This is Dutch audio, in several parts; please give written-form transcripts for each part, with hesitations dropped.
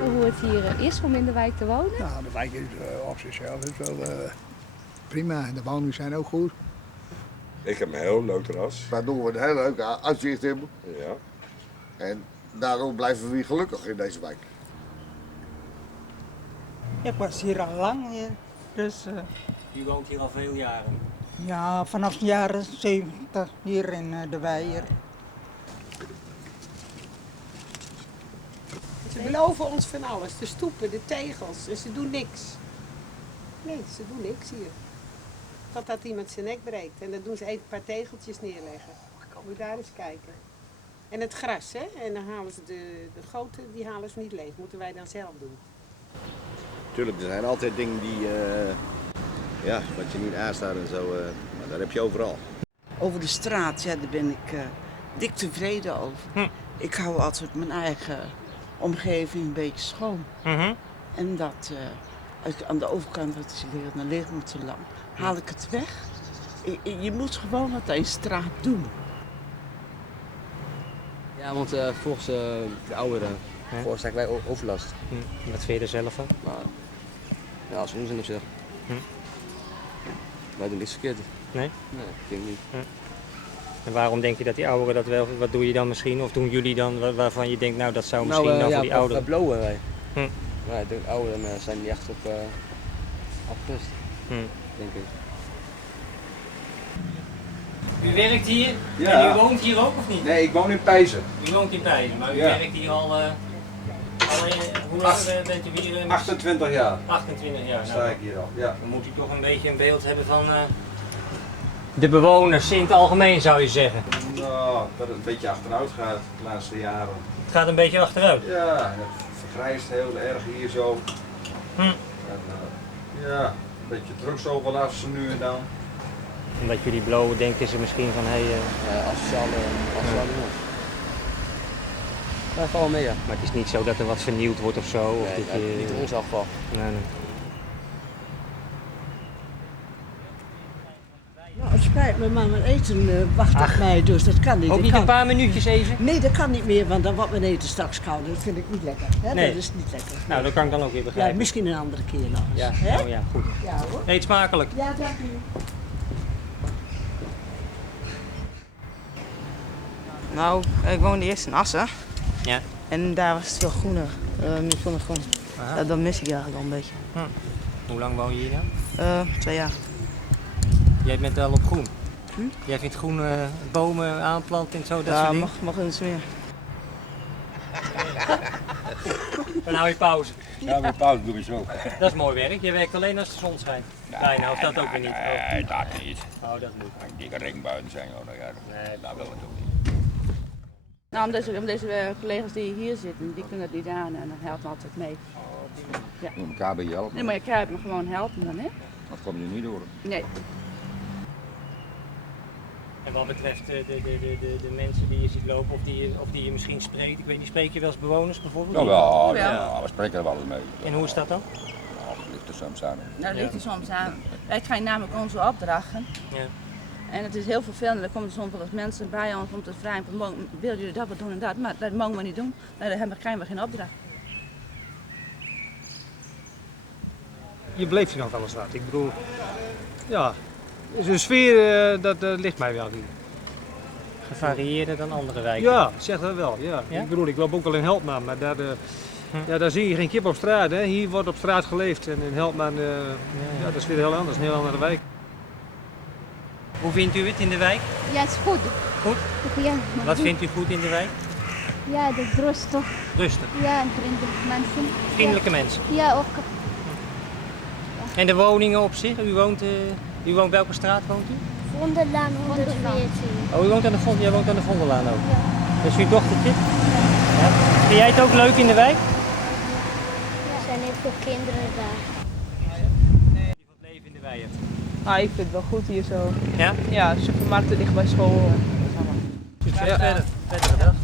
Hoe het hier is om in de wijk te wonen? Nou, de wijk is op zichzelf is wel prima en de woningen zijn ook goed. Ik heb een heel leuk terras. Waardoor we een heel leuk uitzicht hebben. Ja. En daardoor blijven we weer gelukkig in deze wijk. Ik was hier al lang hier, dus U woont hier al veel jaren. ja, vanaf de jaren 70 hier in de Weijer. Ze beloven ons van alles, de stoepen, de tegels, en ze doen niks. Nee, ze doen niks hier. Totdat iemand zijn nek breekt en dan doen ze een paar tegeltjes neerleggen. Moet je daar eens kijken. En het gras, hè? En dan halen ze de goten, die halen ze niet leeg. Moeten wij dan zelf doen. Tuurlijk, er zijn altijd dingen die, ja, wat je niet aanstaat en zo, maar dat heb je overal. Over de straat, ja, daar ben ik dik tevreden over. Ik hou altijd mijn eigen omgeving een beetje schoon. En dat aan de overkant, wat is weer naar licht moet te lang, haal ik het weg. Je moet gewoon wat aan je straat doen. Ja, want volgens de ouderen veroorzaken wij overlast. Wat vind je er zelf van? Maar ja, als onzin of zo. Wij doen niks verkeerd. Nee? Nee, ik denk niet. En waarom denk je dat die ouderen dat wel, wat doe je dan misschien? Of doen jullie dan waarvan je denkt, nou dat zou misschien dan voor die ouderen... wij blowen wij. Maar de ouderen zijn niet echt op afgerust, denk ik. U werkt hier Ja. en u woont hier ook of niet? Nee, ik woon in Pijzen. U woont in Pijzen, maar u Ja. werkt hier al... hoe lang bent u hier? 28 jaar 28 jaar. sta ik hier al. Ja. Dan moet u toch een beetje een beeld hebben van de bewoners in het algemeen, zou je zeggen. Nou, dat het een beetje achteruit gaat de laatste jaren. Het gaat een beetje achteruit. Ja, en het vergrijst heel erg hier zo. En, ja, een beetje druk zo vanaf ze nu en dan. Omdat jullie blowen, denken ze misschien van, hé... Asociale nog. Wij vallen mee, ja. Maar het is niet zo dat er wat vernieuwd wordt of zo? Of Nee, dat je... niet in ons afval. Nee, nee. Nou, het spijt me, maar mijn eten wacht op mij, dus dat kan niet. Ook niet een paar minuutjes even? Nee, dat kan niet meer, want dan wordt mijn eten straks koud. Dat vind ik niet lekker. Hè? Nee. Dat is niet lekker. Nou, dat kan ik dan ook weer begrijpen. Ja, misschien een andere keer nog eens. Ja, Hè? oh ja, goed. Ja, hoor. Eet smakelijk. Ja, dank u. Nou, ik woonde eerst in Assen. Ja. En daar was het veel groener. Nu zonnegroen. Aha. Dat mis ik eigenlijk wel een beetje. Hoe lang woon je hier dan? 2 jaar. Jij bent wel op groen. Jij vindt groen bomen aanplanten en zo, dat soort dingen? mag eens meer. Dan hou je pauze. Ja, met pauze doen we zo. Dat is mooi werk. Je werkt alleen als de zon schijnt. Bijna, of dat ook weer niet? Nee, dat niet. Oh, dat moet. Een dikke ring buiten zijn, hoor. Ja, Nee, dat wil het ook niet. Nou, om deze collega's die hier zitten, die kunnen het niet aan en dan helpt me altijd mee. Ja. Om elkaar bij je helpen. Nee, maar je krijgt me gewoon helpen dan, hè? Dat komt je niet door. Nee. En wat betreft de mensen die je ziet lopen of die je misschien spreekt, ik weet niet, spreek je wel eens bewoners bijvoorbeeld? Jawel, ja, we spreken er wel eens mee. En hoe is dat dan? Nou, het ligt er soms aan. Nou, dat ligt er soms aan. Wij krijgen namelijk onze opdrachten. Ja. En het is heel vervelend. Er komen soms wel eens mensen bij ons om te vragen: willen jullie dat wat doen en dat? Maar dat mogen we niet doen. Dan krijgen we geen opdracht. Je beleeft je nog wel eens wat. Ik bedoel, ja, de sfeer dat ligt mij wel hier. Gevarieerder dan andere wijken? Ja, zeg dat wel. Ja. Ja? Ik bedoel, ik loop ook wel in Helpman, maar daar zie je geen kip op straat. Hè. Hier wordt op straat geleefd en in Helpman, ja, dat is weer heel anders, een heel andere wijk. Hoe vindt u het in de wijk? Ja, het is goed. Goed? Ja, Wat vindt u goed in de wijk? Ja, dat is rustig. Rustig? Ja, en vriendelijke mensen. Vriendelijke Ja. mensen? Ja, ook. En de woningen op zich? U woont welke straat woont u? Vondellaan 114. Oh, jij woont aan de Vondellaan ook? Ja. Dat is uw dochtertje? Ja. Vind jij het ook leuk in de wijk? Er zijn heel veel kinderen daar. Wat leven in de wijk? Ah, ik vind het wel goed hier zo. Ja? Ja, supermarkten dicht bij school. Succes verder. Verder dag.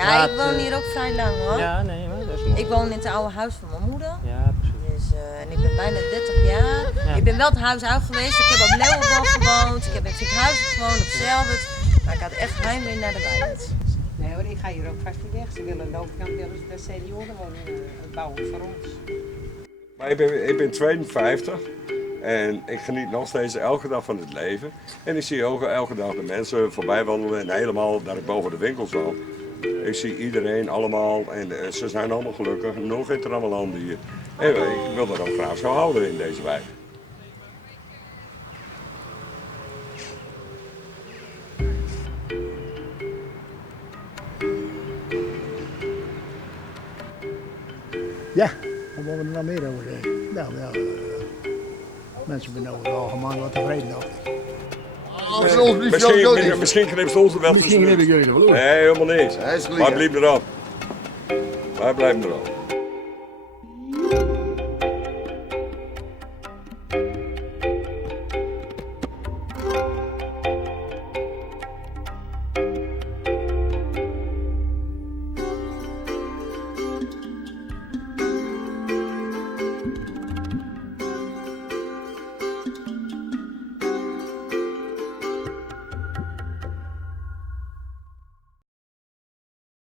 straat... ik woon hier ook vrij lang hoor. Ja, nee, maar dat is mooi. Ik woon in het oude huis van mijn moeder. Ja, precies. Dus, en ik ben bijna 30 jaar. Ja. Ik ben wel het huis uit geweest. Ik heb op Leeuwenborg gewoond. Ik heb in Vinkhuizen gewoond, op Zelwert. Maar ik had echt heimwee naar de Weijert. Nee hoor, ik ga hier ook vast niet weg. Ze willen loopkant willen ze de seniorenwoning bouwen voor ons. Maar ik ben 52 en ik geniet nog steeds elke dag van het leven. En ik zie ook elke dag de mensen voorbij wandelen en helemaal daar ik boven de winkels woon. Ik zie iedereen allemaal en ze zijn allemaal gelukkig. Nog geen trammeland hier. En ik wil dat ook graag zo houden in deze wijk. Ja, wat willen we er nog meer over zeggen? Nou ja, mensen zijn over het algemeen wat tevreden over. Misschien knipt ze ons er wel Misschien knip ik jullie er wel. Nee, helemaal niks. Hij is lief. Wij blijven erop. Wij blijven erop.